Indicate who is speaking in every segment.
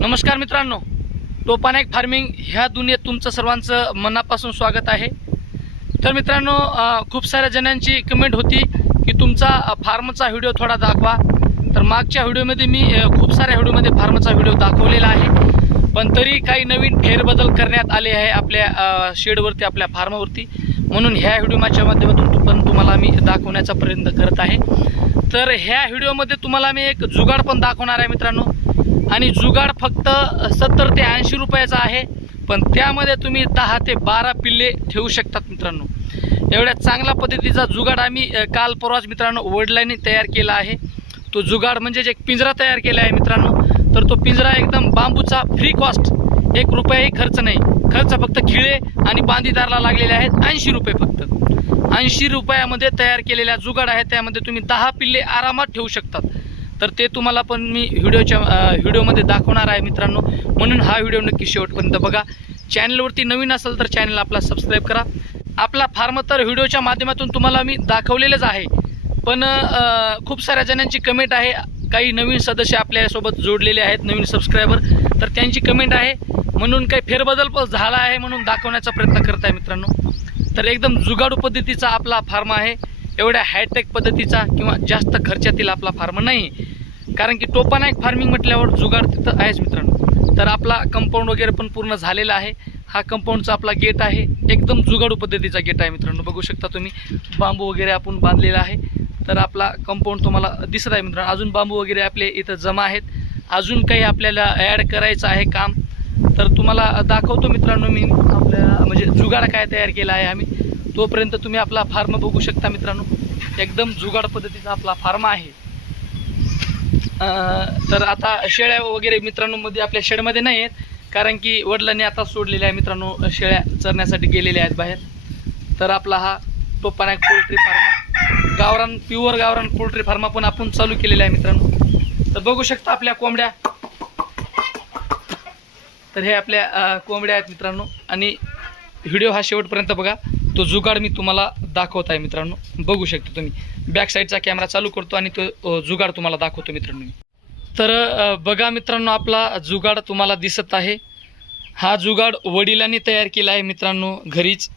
Speaker 1: नमस्कार मित्रांनो. टोपानायक फार्मिंग ह्या दुनियेत तुमचं सर्वांचं मनापासून स्वागत आहे. तर मित्रांनो खूप साऱ्या जणांची कमेंट होती की तुमचा फार्मचा व्हिडिओ थोडा दाखवा. तर मागच्या व्हिडिओमध्ये मी खूप साऱ्या व्हिडिओमध्ये फार्मचा व्हिडिओ दाखवलेला आहे. पण तरी काही नवीन फेरबदल करण्यात आले आहे आपल्या शेडवरती आपल्या फार्मवरती. म्हणून ह्या व्हिडिओच्या माध्यमातून पण तुम्हाला मी दाखवण्याचा प्रयत्न करत आहे. तर ह्या व्हिडिओमध्ये तुम्हाला मी एक जुगाड पण दाखवणार आहे मित्रांनो. आणि जुगाड फक्त सत्तर ते ऐंशी रुपयाचा आहे. पण त्यामध्ये तुम्ही दहा ते बारा पिल्ले ठेवू शकतात मित्रांनो. एवढ्या चांगल्या पद्धतीचा जुगाड आम्ही काल परवाच मित्रांनो वडिलांनी तयार केला आहे. तो जुगाड म्हणजे जे एक पिंजरा तयार केला आहे मित्रांनो तर तो पिंजरा एकदम बांबूचा फ्री कॉस्ट एक रुपयाही खर्च नाही. खर्च फक्त खिळे आणि बांधीदारला लागलेले आहेत. ऐंशी रुपये फक्त. ऐंशी रुपयामध्ये तयार केलेल्या जुगाड आहे. त्यामध्ये तुम्ही दहा पिल्ले आरामात ठेवू शकतात. तर ते तुम्हाला पण मी व्हिडिओच्या व्हिडिओमध्ये दाखवणार आहे मित्रांनो. म्हणून हा व्हिडिओ नक्की शेवटपर्यंत बघा. चॅनलवरती नवीन असेल तर चॅनल आपला सबस्क्राईब करा. आपला फार्म तर व्हिडिओच्या माध्यमातून तुम्हाला मी दाखवलेलंच आहे. पण खूप साऱ्या जणांची कमेंट आहे. काही नवीन सदस्य आपल्यासोबत जोडलेले आहेत नवीन सबस्क्रायबर तर त्यांची कमेंट आहे. म्हणून काही फेरबदल पण झाला आहे म्हणून दाखवण्याचा प्रयत्न करत आहे मित्रांनो. तर एकदम जुगाडू पद्धतीचा आपला फार्म आहे. एवढ्या हायटेक पद्धतीचा किंवा जास्त खर्चातील आपला फार्म नाही. कारण की टोपानायक फार्मिंग म्हटल्यावर जुगाड तिथं आहेच मित्रांनो. तर आपला कंपाऊंड वगैरे पण पूर्ण झालेला आहे. हा कंपाऊंडचा आपला गेट आहे. एकदम जुगाडू पद्धतीचा गेट आहे मित्रांनो. बघू शकता तुम्ही बांबू वगैरे आपण बांधलेला आहे. तर आपला कंपाऊंड तुम्हाला दिसत आहे मित्रांनो. अजून बांबू वगैरे आपले इथं जमा आहेत. अजून काही आपल्याला ॲड करायचं आहे काम. तर तुम्हाला दाखवतो मित्रांनो मी आपल्या म्हणजे जुगाड काय तयार केला आहे आम्ही. तोपर्यंत तुम्ही आपला फार्म बघू शकता मित्रांनो. एकदम जुगाड पद्धतीचा आपला फार्म आहे. तर आता शेळ्या वगैरे मित्रांनो मध्ये आपल्या शेडमध्ये नाही आहेत. कारण की वडिलांनी आता सोडलेल्या आहे मित्रांनो शेळ्या चरण्यासाठी गेलेल्या आहेत बाहेर. तर आपला हा टोपानायक पोल्ट्री फार्म गावरान प्युअर गावरान पोल्ट्री फार्म पण आपण चालू केलेला आहे मित्रांनो. तर बघू शकता आपल्या कोंबड्या. तर हे आपल्या कोंबड्या आहेत मित्रांनो. आणि व्हिडिओ हा शेवटपर्यंत बघा. तो जुगाड मी तुम्हाला दाखवत आहे मित्रांनो. बघू शकता तुम्ही. बॅक साईडचा कॅमेरा चालू करतो आणि तो जुगाड तुम्हाला दाखवतो मित्रांनो मी. तर बघा मित्रांनो आपला जुगाड तुम्हाला दिसत आहे. हा जुगाड वडिलांनी तयार केला आहे मित्रांनो घरीच.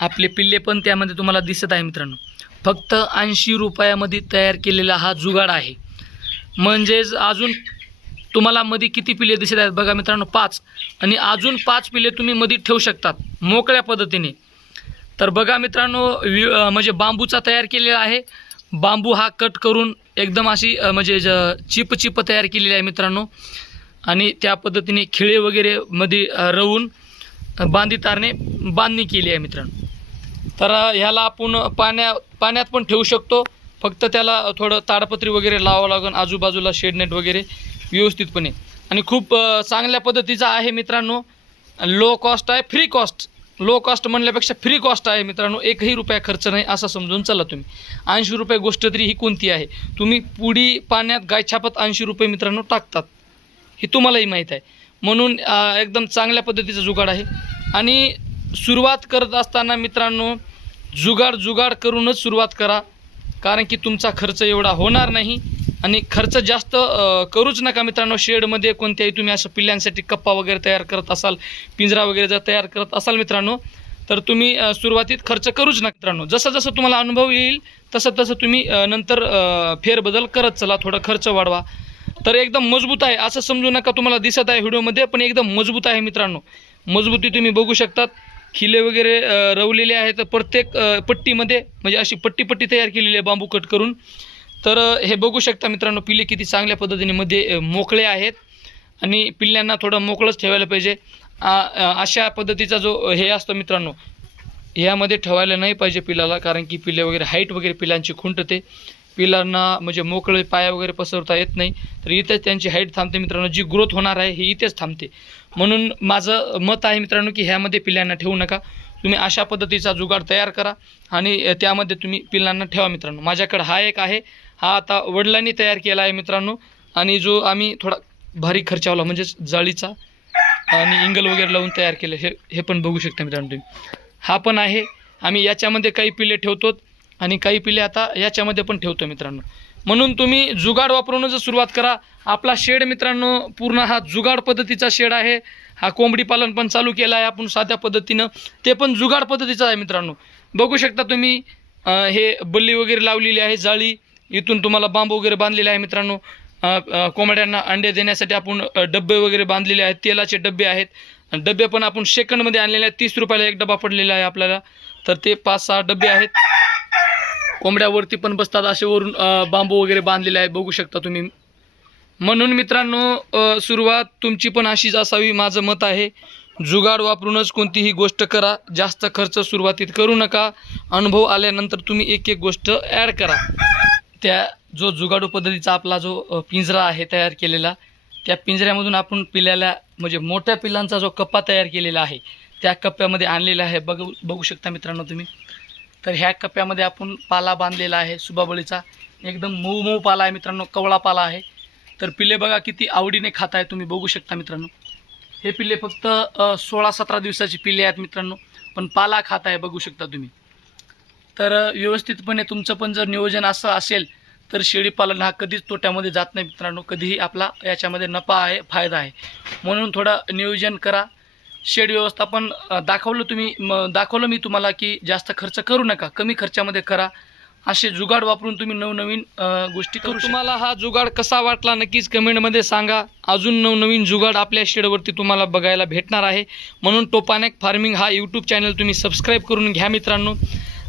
Speaker 1: आपले पिल्ले पण त्यामध्ये तुम्हाला दिसत आहे मित्रांनो. फक्त ऐंशी रुपयामध्ये तयार केलेला हा जुगाड आहे. म्हणजेच अजून तुम्हाला मध्ये किती पिले दिसत आहेत बघा मित्रांनो पाच. आणि अजून पाच पिल्ले तुम्ही मध्ये ठेवू शकतात मोकळ्या पद्धतीने. तर बघा मित्रांनो वि- म्हणजे बांबूचा तयार केलेला आहे. बांबू हा कट करून एकदम अशी म्हणजे ज- चिप चिप तयार केलेली आहे मित्रांनो. आणि त्या पद्धतीने खिळे वगैरे मध्ये रवून बांधी तारणे बांधणी केली आहे मित्रांनो. तर ह्याला आपण पाण्या पाण्यात पण ठेवू शकतो. फक्त त्याला थोडं ताडपत्री वगैरे लावावं लागेल आजूबाजूला शेडनेट वगैरे व्यवस्थितपणे. आणि खूप चांगल्या पद्धतीचा आहे मित्रांनो. लो कॉस्ट आहे फ्री कॉस्ट लो कॉस्ट म्हणल्यापेक्षा फ्री कॉस्ट आहे. मित्रांनो एकही रुपया खर्च नाही असं समजून चला तुम्ही. ऐंशी रुपये गोष्ट तरी ही कोणती आहे? तुम्ही पुडी पाण्यात गाय छापत ऐंशी रुपये मित्रांनो टाकतात. हे तुम्हालाही माहीत आहे. म्हणून एकदम चांगल्या पद्धतीचा जुगाड आहे. आणि सुरुवात करत असताना मित्रांनो जुगाड जुगाड करूनच सुरुवात करा. कारण की तुमचा खर्च एवढा होणार नाही. आणि खर्च जास्त करूच नका मित्रांनो. शेडमध्ये कोणत्याही तुम्ही असं पिल्ल्यांसाठी कप्पा वगैरे तयार करत असाल पिंजरा वगैरे जर तयार करत असाल मित्रांनो तर तुम्ही सुरुवातीत खर्च करूच नका मित्रांनो. जसं जसं तुम्हाला अनुभव येईल तसं तसं तुम्ही नंतर फेरबदल करत चला. थोडा खर्च वाढवा. तर एकदम मजबूत आहे. असं समजू नका तुम्हाला दिसत आहे व्हिडिओमध्ये पण एकदम मजबूत आहे मित्रांनो. मजबूती तुम्ही बघू शकतात. खिले वगैरे रवलेले आहेत. प्रत्येक पट्टीमध्ये म्हणजे अशी पट्टी पट्टी तयार केलेली आहे बांबू कट करून. तर हे बघू शकता मित्रांनो पिल्ले किती चांगल्या पद्धतीने मध्ये मोकळे आहेत. आणि पिल्ल्यांना थोडं मोकळंच ठेवायला पाहिजे. आ- अशा पद्धतीचा जो हे असतो मित्रांनो ह्यामध्ये ठेवायला नाही पाहिजे पिलाला कारण की पिल्ले वगैरे हाईट वगैरे पिलांची खुंटते. पिलांना म्हणजे मोकळे पाया वगैरे पसरता येत नाही. तर इथेच त्यांची हाईट थांबते मित्रांनो. जी ग्रोथ होणार आहे ही इथेच थांबते. म्हणून माझं मत आहे मित्रांनो की ह्यामध्ये पिल्लांना ठेवू नका. तुम्ही अशा पद्धतीचा जुगाड तयार करा. आणि त्यामध्ये तुम्ही पिल्लांना ठेवा मित्रांनो. माझ्याकडे हा एक आहे. हा आता वडिलांनी तयार केला आहे मित्रांनो. आणि जो आम्ही थोडा भारी खर्चावला म्हणजेच जाळीचा आणि इंगल वगैरे लावून तयार केलं हे हे पण बघू शकता मित्रांनो तुम्ही. हा पण आहे. आम्ही याच्यामध्ये काही पिले ठेवतो आणि काही पिले आता याच्यामध्ये पण ठेवतो मित्रांनो. म्हणून तुम्ही जुगाड वापरूनच सुरुवात करा. आपला शेड मित्रांनो पूर्ण हा जुगाड पद्धतीचा शेड आहे. हा कोंबडी पालन पण चालू केला आहे आपण साध्या पद्धतीनं. ते पण जुगाड पद्धतीचा आहे मित्रांनो. बघू शकता तुम्ही हे बल्ली वगैरे लावलेली आहे जाळी. इथून तुम्हाला बांबू वगैरे बांधलेले आहे मित्रांनो. कोंबड्यांना अंडे देण्यासाठी आपण डब्बे वगैरे बांधलेले आहेत तेलाचे डब्बे आहेत. डब्बे पण आपण सेकंडमध्ये आणलेले आहेत. तीस रुपयाला एक डबा पडलेला आहे आपल्याला. तर ते पाच सहा डबे आहेत. कोंबड्यावरती पण बसतात असे वरून बांबू वगैरे बांधलेले आहे बघू शकता तुम्ही. म्हणून मित्रांनो सुरुवात तुमची पण अशीच असावी. माझं मत आहे जुगाड वापरूनच कोणतीही गोष्ट करा. जास्त खर्च सुरुवातीत करू नका. अनुभव आल्यानंतर तुम्ही एक एक गोष्ट ॲड करा. त्या जो जुगाडू पद्धतीचा आपला जो पिंजरा आहे तयार केलेला त्या पिंजऱ्यामधून आपण पिल्याला म्हणजे मोठ्या पिल्लांचा जो कप्पा तयार केलेला आहे त्या कप्प्यामध्ये आणलेला आहे. बघू बघू शकता मित्रांनो तुम्ही. तर ह्या कप्प्यामध्ये आपण पाला बांधलेला आहे सुबाबळीचा. एकदम मऊ मऊ पाला आहे मित्रांनो कवळा पाला आहे. तर पिल्ले बघा किती आवडीने खात आहे तुम्ही बघू शकता मित्रांनो. हे पिल्ले फक्त सोळा सतरा दिवसाची पिल्ले आहेत मित्रांनो पण पाला खात आहे बघू शकता तुम्ही. तर व्यवस्थितपणे तुमचं पण जर नियोजन असं असेल तर शेळीपालन हा कधीच तोट्यामध्ये जात नाही मित्रांनो. कधीही आपला याच्यामध्ये नफा आहे फायदा आहे. म्हणून थोडं नियोजन करा. शेड व्यवस्थापन दाखवलं तुम्ही म दाखवलं मी तुम्हाला की जास्त खर्च करू नका कमी खर्चामध्ये करा. असे जुगाड वापरून तुम्ही नवनवीन गोष्टी करू तुम्हाला हा जुगाड कसा वाटला नक्कीच कमेंटमध्ये सांगा. अजून नवनवीन जुगाड आपल्या शेडवरती तुम्हाला बघायला भेटणार आहे. म्हणून टोपानेक फार्मिंग हा यूट्यूब चॅनल तुम्ही सबस्क्राईब करून घ्या मित्रांनो.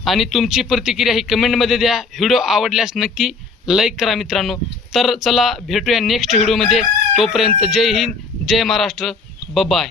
Speaker 1: आणि तुमची प्रतिक्रिया ही कमेंटमध्ये द्या. व्हिडिओ आवडल्यास नक्की लाईक करा मित्रांनो. तर चला भेटूया नेक्स्ट व्हिडिओमध्ये तोपर्यंत जय हिंद जय महाराष्ट्र. बाय